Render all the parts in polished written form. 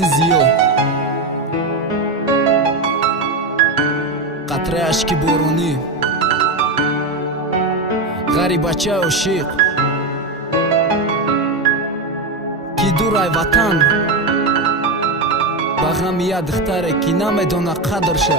ҳавоси зиёд қатраи ашки боронӣ ғарибачаи ошиқ ки дурай ватан ба ғами як духтаре ки намедона қадрша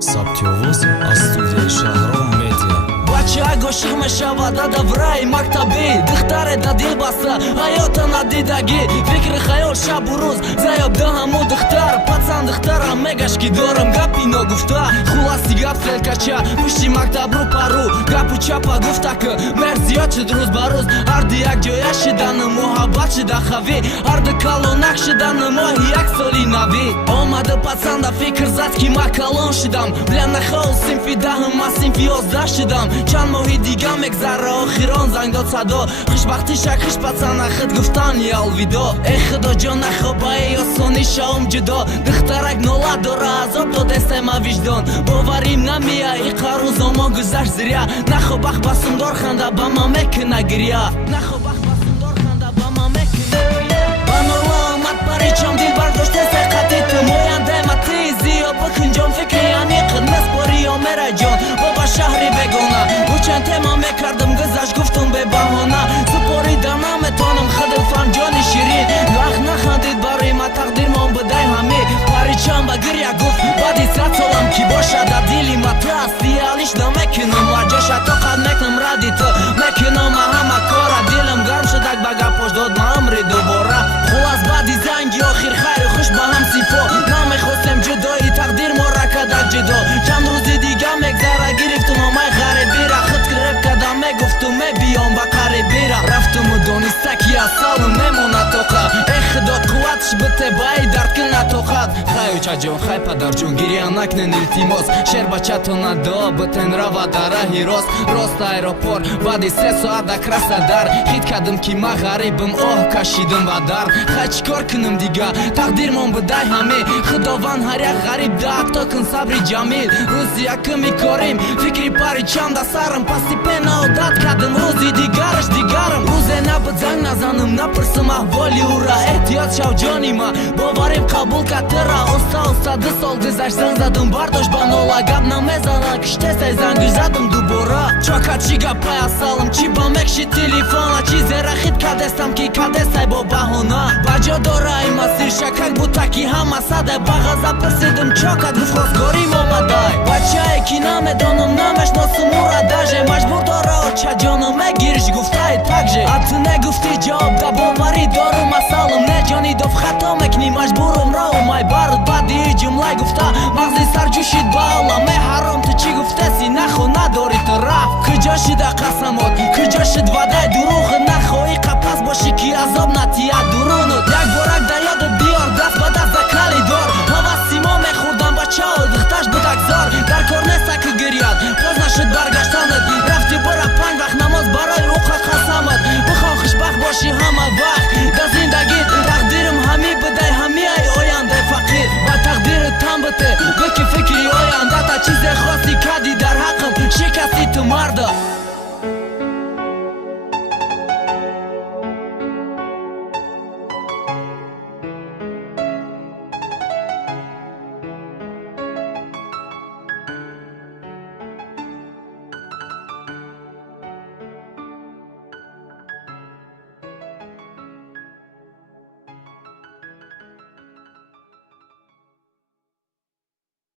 Сабтиовоз аз студияи Шаҳром Медиа. бачаак ошиқ мешавад да давраи мактабӣ духтаре да дил баста ҳаёта надидагӣ фикри хаёл шабу рӯз заёбда ҳаму духтар пацан духтарам мегаш ки дорам гапи ногуфта хуласи гап селкача пушти мактабру пару гапу чапа гуфта ки меҳр зиёд шуд рӯз ба рӯз ҳарду як ҷоя шидани муҳаббат шуда хавӣ ҳарду калонак шидани моҳи як соли навӣ омаду пацанда фикр зад ки ма калон шудам бляндахоу синфи даҳм ма синфи 11 шудам чанд моҳи дига мегзара охирон занг дод садо хушбахти шакиш пацана хит гуфтани алвидо э худо ҷон нахобае осони шаум ҷудо духтарак нола дора азоб додестай ма виҷдон боварим намия иқарӯзомо гузашт зиря нахобах басумдор ханда ба ма мекуна гиря нахобах басумдор ханда ба ма мекуна гиря ба норла омад паричам дил бардоште сеқати ту мояндаема ти зиё бикун ҷон фикри аниқит меспори ё мерай ҷон боба шаҳри бегона учен тема мекардам гузашт гуфтум бебаҳона супорида наметонам хидилфам ҷони ширин вақт нахандид барои ма тақдирмон бидай ҳамин паричам ба гиря гуфт баъди 100 солам ки бошад дар дили ма ту ҳасти алиш намекунам ва ҷоша тоқат мекунам ради ту мекунам ҳама кора дилам гарм шудак ба гапош дод ма умри дубора хулас баъди занги охир хайру хуш ба ҳам сифо намехостем ҷудои тақдир мора кадак ҷудо чанд рӯзи дига мегзара гирифтум омай ғарибира хит гиреб кадам мегуфту мебиём ба қарибира рафтуму дониста ки аз салм мемонад тоқа э худо қувватш бите баи дардкина тоқат хай учаҷон хай падарҷон гирия накунен илтимос шер бачато надо битен рава дар раҳи рост аэропорт баъди 3 соат дак раса дар хит кардам ки ма ғарибам оҳ кашидам ва дар хай чӣ кор кунам дига тақдирмон бидай ҳамин худованд ҳар як ғариб даҳ то кун сабри ҷамил рӯзи якуми корим фикри паричам да сарам пасти пена одат кардам рӯзи дигараш дигарам рӯзе набуд занг назанам напурсам аҳволи ӯра эҳтиёт шав ҷони ма боварим қабул кард тира оста 2 сол гузашт занг задам бардошт ба нола гап намезанад киштесай зангиш задам дубора чока чӣ гапай асалам чӣ ба мекши телефона чӣ зера хит кардестам ки кардесай бо баҳона ба ҷо дорай масир шакак бута ки ҳама садай ба ғазаб пурсидам чокат гуфт хостгорим омадай бачае ки намедонам намешносум ура даже маҷбур дора оча ҷоном мегириш гуфтаи также а ту негуфти ҷавоб да боварӣ дорум масалам не ҷони дов хато мекунӣ маҷбурум раумай бард баъди ҷумлаи гуфта мағзи сар ҷӯшид ба алла ме ҳаром ту чӣ гуфтаси нахо надори ту рафт куҷо шуда қасамот куҷо шуд ваъдаи дурӯғ нахоҳӣ қапас бошӣ ки азоб натиҳад дурунут